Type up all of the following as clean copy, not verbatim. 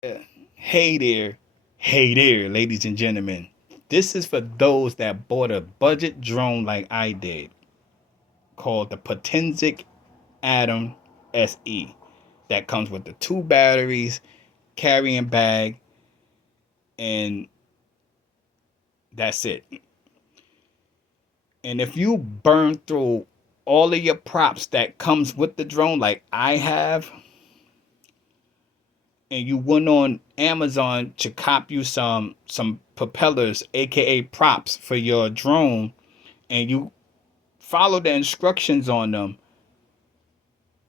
Hey there, hey there, ladies and gentlemen. This is for those that bought a budget drone like I did, called the Potensic Atom SE. That comes with the 2 batteries, carrying bag, and that's it. And if you burn through all of your props that comes with the drone, like I have, and you went on Amazon to cop you some propellers, aka props for your drone, and you follow the instructions on them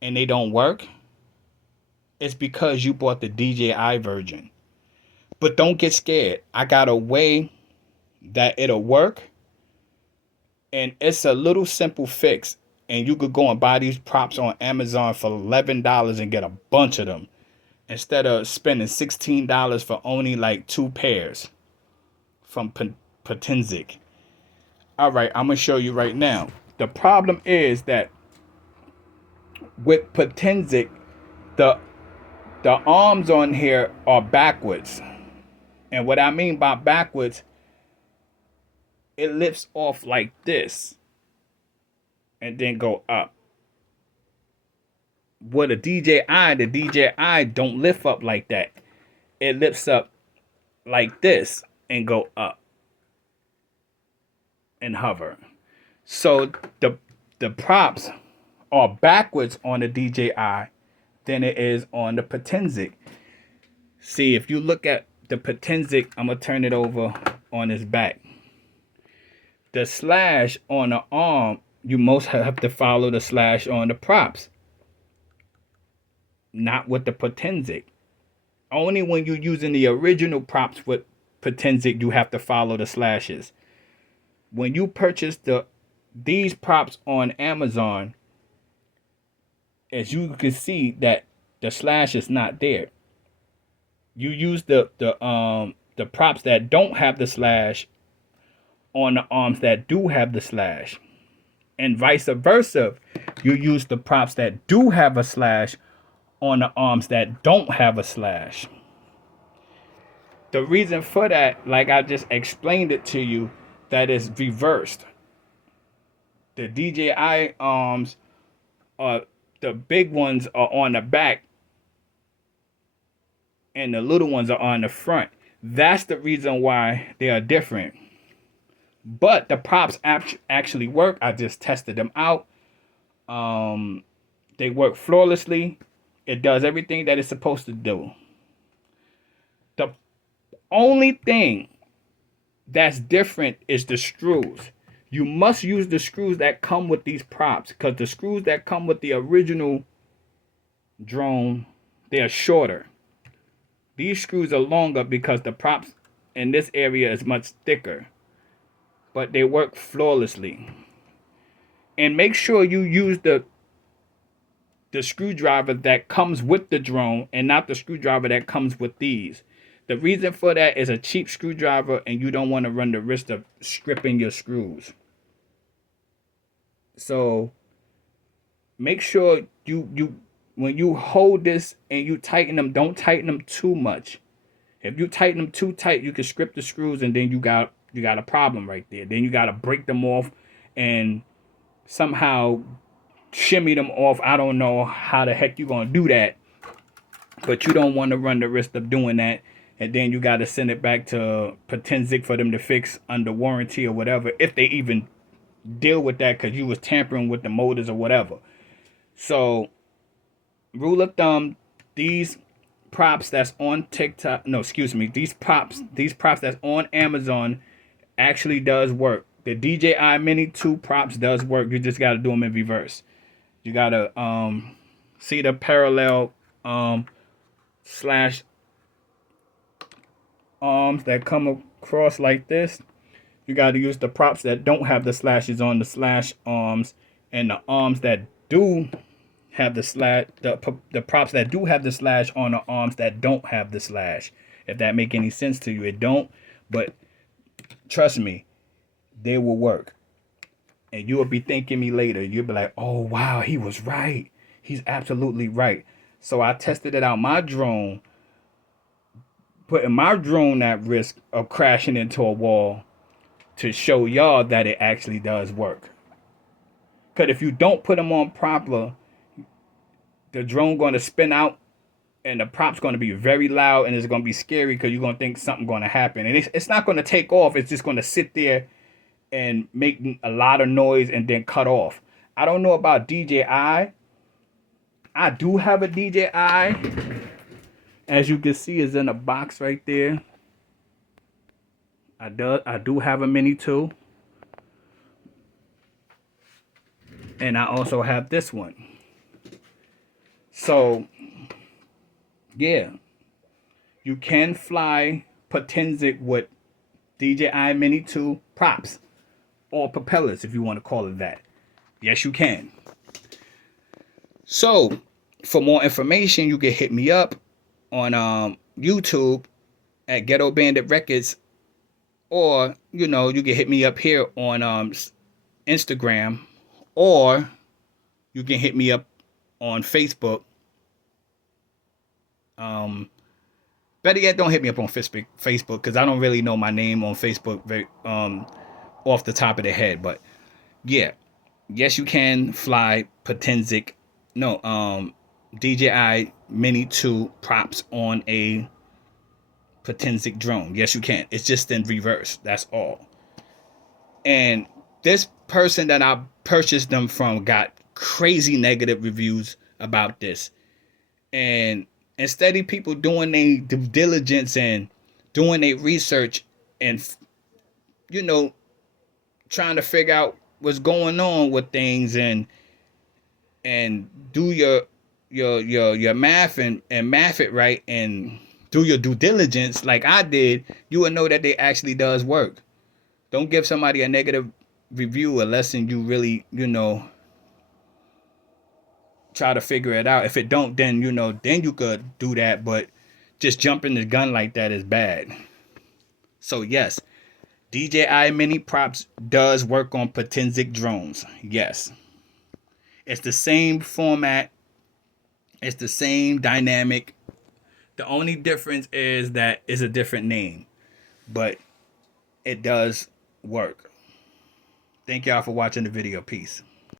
and they don't work, it's because you bought the DJI version. But don't get scared. I got a way that it'll work, and it's a little simple fix. And you could go and buy these props on Amazon for $11 and get a bunch of them instead of spending $16 for only like 2 pairs from Potensic. All right, I'm gonna show you right now. The problem is that with Potensic, the the arms on here are backwards. And what I mean by backwards, it lifts off like this and then go up. With a DJI, the DJI don't lift up like that. It lifts up like this and go up and hover. So the props are backwards on the DJI than it is on the Potensic. See, if you look at the Potensic, I'm gonna turn it over on its back. The slash on the arm, you most have to follow the slash on the props, not with the Potensic. Only when you're using the original props with Potensic, you have to follow the slashes. When you purchase these props on Amazon, as you can see that the slash is not there. You use the props that don't have the slash on the arms that do have the slash, and vice versa. You use the props that do have a slash on the arms that don't have a slash. The reason for that, like I just explained it to you, that is reversed. The DJI arms are, the big ones are on the back and the little ones are on the front. That's the reason why they are different. But the props actually work. I just tested them out. They work flawlessly. It does everything that it's supposed to do. The only thing that's different is the screws. You must use the screws that come with these props, because the screws that come with the original drone, they are shorter. These screws are longer because the props in this area is much thicker, but they work flawlessly. And make sure you use the screwdriver that comes with the drone and not the screwdriver that comes with these. The reason for that is a cheap screwdriver, and you don't want to run the risk of stripping your screws. So make sure you when you hold this and you tighten them, don't tighten them too much. If you tighten them too tight, you can strip the screws, and then you got a problem right there. Then you got to break them off and somehow shimmy them off. I don't know how the heck you're gonna do that, but you don't want to run the risk of doing that, and then you got to send it back to Potensic for them to fix under warranty or whatever, if they even deal with that, because you was tampering with the motors or whatever. So rule of thumb, these props that's on TikTok, no, excuse me, these props that's on Amazon actually does work. The DJI Mini 2 props does work. You just got to do them in reverse. You got to see the parallel slash arms that come across like this. You got to use the props that don't have the slashes on the slash arms, and the arms that do have the slash, the props that do have the slash on the arms that don't have the slash. If that make any sense to you, it don't, but trust me, they will work. And you will be thanking me later. You'll be like, oh wow, he was right. He's absolutely right. So I tested it out my drone putting my drone at risk of crashing into a wall to show y'all that it actually does work. Because if you don't put them on proper, the drone going to spin out and the prop's going to be very loud and it's going to be scary because you're going to think something's going to happen. And it's not going to take off. It's just going to sit there and make a lot of noise and then cut off. I don't know about DJI. I do have a DJI. As you can see, it's in a box right there. I do have a Mini 2. And I also have this one. So, yeah. You can fly potensic with DJI Mini 2 props. Or propellers, if you want to call it that. Yes, you can. So, for more information, you can hit me up on YouTube at GHETTO-BANDIT Records, or you can hit me up here on Instagram, or you can hit me up on Facebook. Better yet, don't hit me up on Facebook because I don't really know my name on Facebook very off the top of the head. But yeah, yes, you can fly potensic. No, DJI Mini 2 props on a potensic drone. Yes, you can. It's just in reverse. That's all. And this person that I purchased them from got crazy negative reviews about this. And instead of people doing their due diligence and doing their research and, trying to figure out what's going on with things and do your math and math it right and do your due diligence like I did, you will know that it actually does work. Don't give somebody a negative review unless you really, try to figure it out. If it don't, then, then you could do that. But just jumping the gun like that is bad. So, yes, DJI Mini Props does work on potensic drones. Yes. It's the same format. It's the same dynamic. The only difference is that it's a different name. But it does work. Thank y'all for watching the video. Peace.